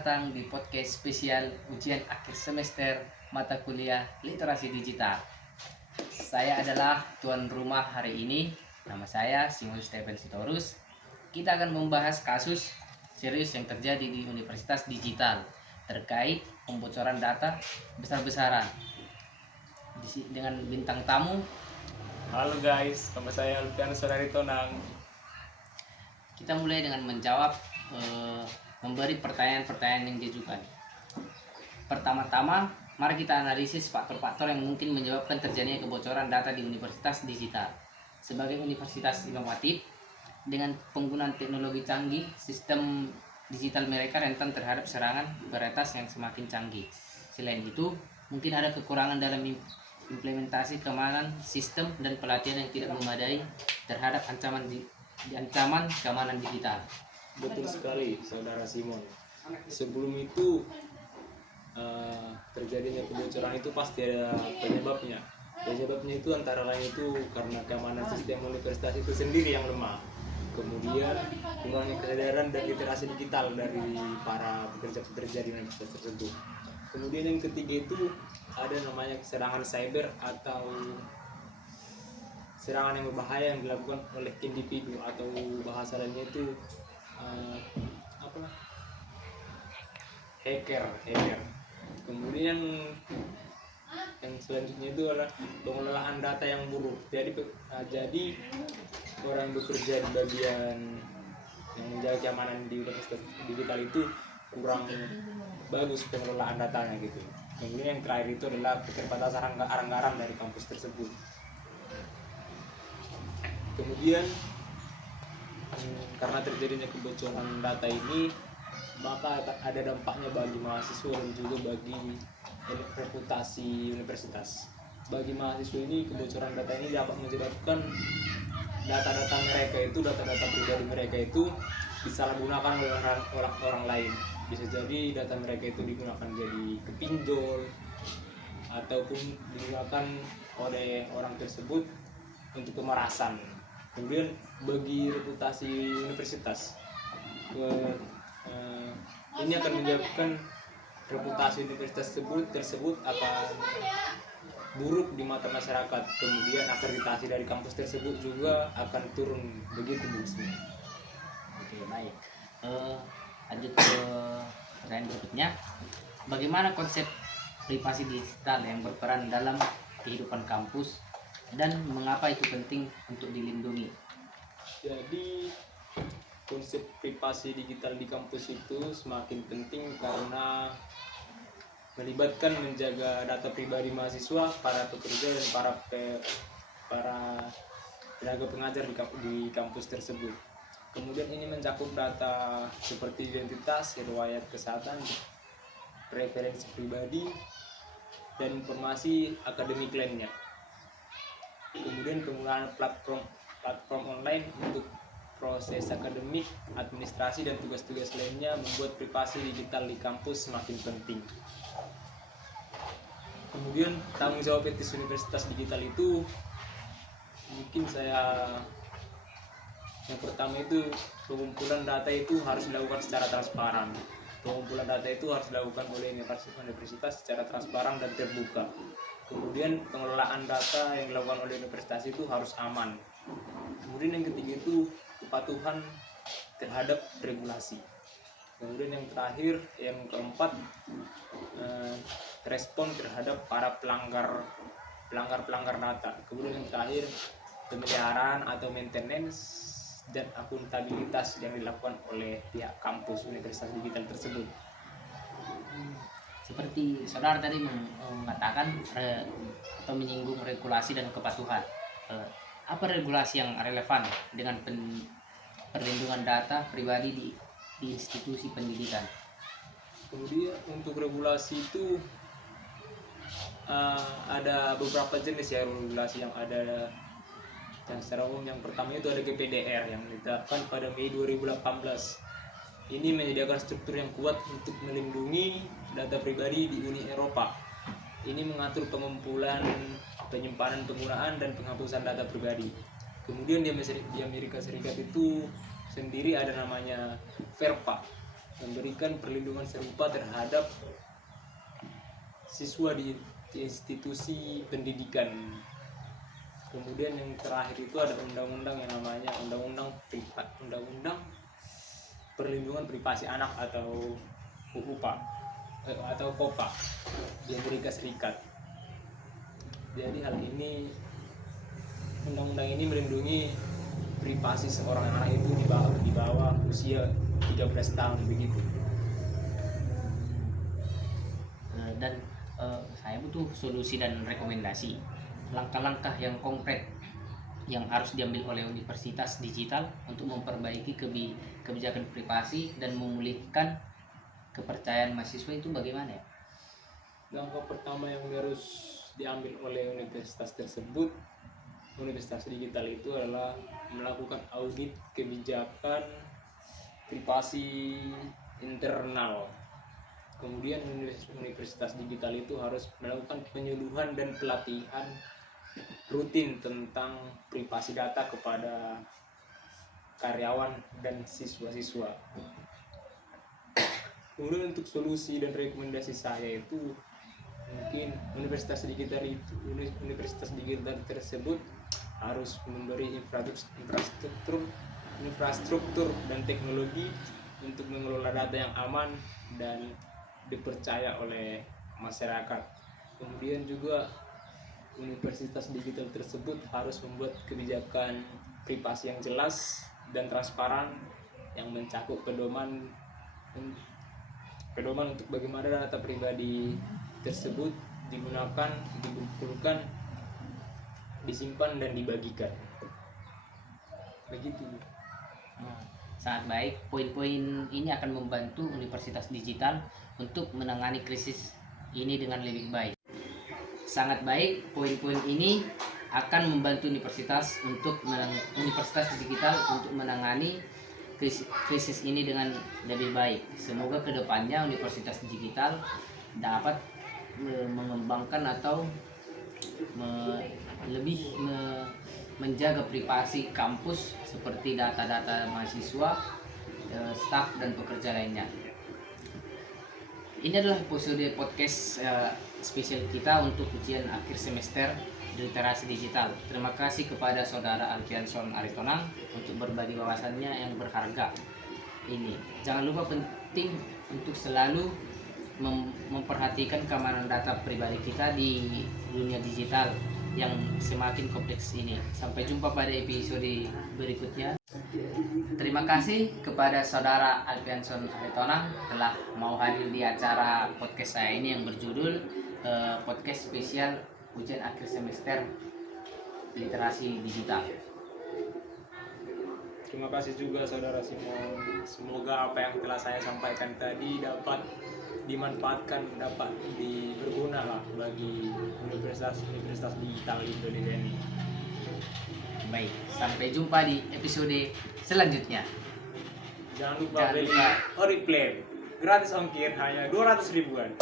datang di podcast spesial ujian akhir semester mata kuliah literasi digital. Saya adalah tuan rumah hari ini. Nama saya Simon Stephen Sitorus. Kita akan membahas kasus serius yang terjadi di Universitas Digital terkait pembocoran data besar-besaran. Dengan bintang tamu. Halo guys, nama saya Alfian Saudari Tonang. Kita mulai dengan menjawab memberi pertanyaan-pertanyaan yang diajukan. Pertama-tama, mari kita analisis faktor-faktor yang mungkin menyebabkan terjadinya kebocoran data di Universitas Digital. Sebagai universitas inovatif dengan penggunaan teknologi canggih, sistem digital mereka rentan terhadap serangan beretas yang semakin canggih. Selain itu, mungkin ada kekurangan dalam implementasi keamanan sistem dan pelatihan yang tidak memadai terhadap ancaman keamanan digital. Betul sekali, saudara Simon. Sebelum itu terjadinya kebocoran itu pasti ada penyebabnya. Penyebabnya itu antara lain itu karena keamanan sistem universitas itu sendiri yang lemah. Kemudian kurangnya kesadaran dan literasi digital dari para pekerja-pekerja di universitas tersebut. Kemudian yang ketiga itu ada namanya serangan cyber atau serangan yang berbahaya yang dilakukan oleh individu atau bahasa lainnya itu hacker. Kemudian yang selanjutnya itu adalah pengelolaan data yang buruk. Jadi orang yang bekerja di bagian yang menjaga keamanan di universitas digital itu kurang bagus pengelolaan datanya gitu. Kemudian yang terakhir itu adalah keterbatasan anggaran dari kampus tersebut. Kemudian karena terjadinya kebocoran data ini, maka ada dampaknya bagi mahasiswa dan juga bagi reputasi universitas. Bagi mahasiswa ini, kebocoran data ini dapat menyebabkan data-data pribadi mereka itu disalahgunakan oleh orang lain. Bisa jadi data mereka itu digunakan jadi kepinjol ataupun digunakan oleh orang tersebut untuk pemerasan. Kemudian bagi reputasi universitas, ini akan menyebabkan reputasi universitas tersebut akan buruk di mata masyarakat. Kemudian akreditasi dari kampus tersebut juga akan turun, begitu Bu. Oke, baik. Lanjut ke pertanyaan berikutnya. Bagaimana konsep privasi digital yang berperan dalam kehidupan kampus dan mengapa itu penting untuk dilindungi? Jadi konsep privasi digital di kampus itu semakin penting karena melibatkan menjaga data pribadi mahasiswa, para pekerja dan para tenaga pengajar di kampus tersebut. Kemudian ini mencakup data seperti identitas, riwayat kesehatan, preferensi pribadi, dan informasi akademik lainnya. Kemudian penggunaan platform online untuk proses akademik, administrasi, dan tugas-tugas lainnya membuat privasi digital di kampus semakin penting. Kemudian tanggung jawab etis universitas digital itu mungkin yang pertama itu pengumpulan data itu harus dilakukan secara transparan. Pengumpulan data itu harus dilakukan oleh universitas secara transparan dan terbuka. Kemudian pengelolaan data yang dilakukan oleh universitas itu harus aman. Kemudian yang ketiga itu kepatuhan terhadap regulasi. Kemudian yang terakhir, yang keempat, respon terhadap para pelanggar data. Kemudian yang terakhir, pemeliharaan atau maintenance dan akuntabilitas yang dilakukan oleh pihak kampus universitas digital tersebut. Seperti saudara tadi mengatakan atau menyinggung regulasi dan kepatuhan. Apa regulasi yang relevan dengan perlindungan data pribadi di institusi pendidikan? Kemudian untuk regulasi itu ada beberapa jenis ya regulasi yang ada. Yang secara umum yang pertama itu ada GPDR yang ditetapkan pada Mei 2018. Ini menyediakan struktur yang kuat untuk melindungi data pribadi di Uni Eropa. Ini mengatur pengumpulan, penyimpanan, penggunaan, dan penghapusan data pribadi. Kemudian di Amerika Serikat itu sendiri ada namanya FERPA. memberikan perlindungan serupa terhadap siswa di institusi pendidikan. Kemudian yang terakhir itu ada undang-undang yang namanya undang-undang perlindungan privasi anak atau UPA atau KOPA di Amerika Serikat. Jadi hal ini, undang-undang ini melindungi privasi seorang anak itu di bawah usia 13 tahun begitu. Dan saya butuh solusi dan rekomendasi langkah-langkah yang konkret yang harus diambil oleh universitas digital untuk memperbaiki kebijakan privasi dan memulihkan kepercayaan mahasiswa itu bagaimana ya? Langkah pertama yang harus diambil oleh universitas tersebut, universitas digital itu adalah melakukan audit kebijakan privasi internal. Kemudian universitas digital itu harus melakukan penyuluhan dan pelatihan rutin tentang privasi data kepada karyawan dan siswa-siswa. Kemudian untuk solusi dan rekomendasi saya itu, mungkin universitas digital tersebut harus memberi infrastruktur dan teknologi untuk mengelola data yang aman dan dipercaya oleh masyarakat. Kemudian juga universitas digital tersebut harus membuat kebijakan privasi yang jelas dan transparan yang mencakup pedoman untuk bagaimana data pribadi tersebut digunakan, dikumpulkan, disimpan dan dibagikan. Begitu. Sangat baik. Poin-poin ini akan membantu universitas digital untuk menangani krisis ini dengan lebih baik. Sangat baik. Poin-poin ini akan membantu universitas digital untuk menangani krisis ini dengan lebih baik. Semoga kedepannya universitas digital dapat mengembangkan atau lebih menjaga privasi kampus seperti data-data mahasiswa, staf dan pekerja lainnya. Ini adalah episode podcast spesial kita untuk ujian akhir semester literasi digital. Terima kasih kepada saudara Alfianson Aritonang untuk berbagi wawasannya yang berharga ini. Jangan lupa penting untuk selalu memperhatikan keamanan data pribadi kita di dunia digital yang semakin kompleks ini. Sampai jumpa pada episode berikutnya. Terima kasih kepada saudara Alfianson Aritonang telah mau hadir di acara podcast saya ini yang berjudul podcast spesial ujian akhir semester literasi digital. Terima kasih juga saudara Simon. Semoga apa yang telah saya sampaikan tadi dapat dimanfaatkan, dapat berguna lah bagi universitas digital di Indonesia ini. Baik, sampai jumpa di episode selanjutnya. Jangan lupa beli Oriflame gratis ongkir hanya 200 ribuan.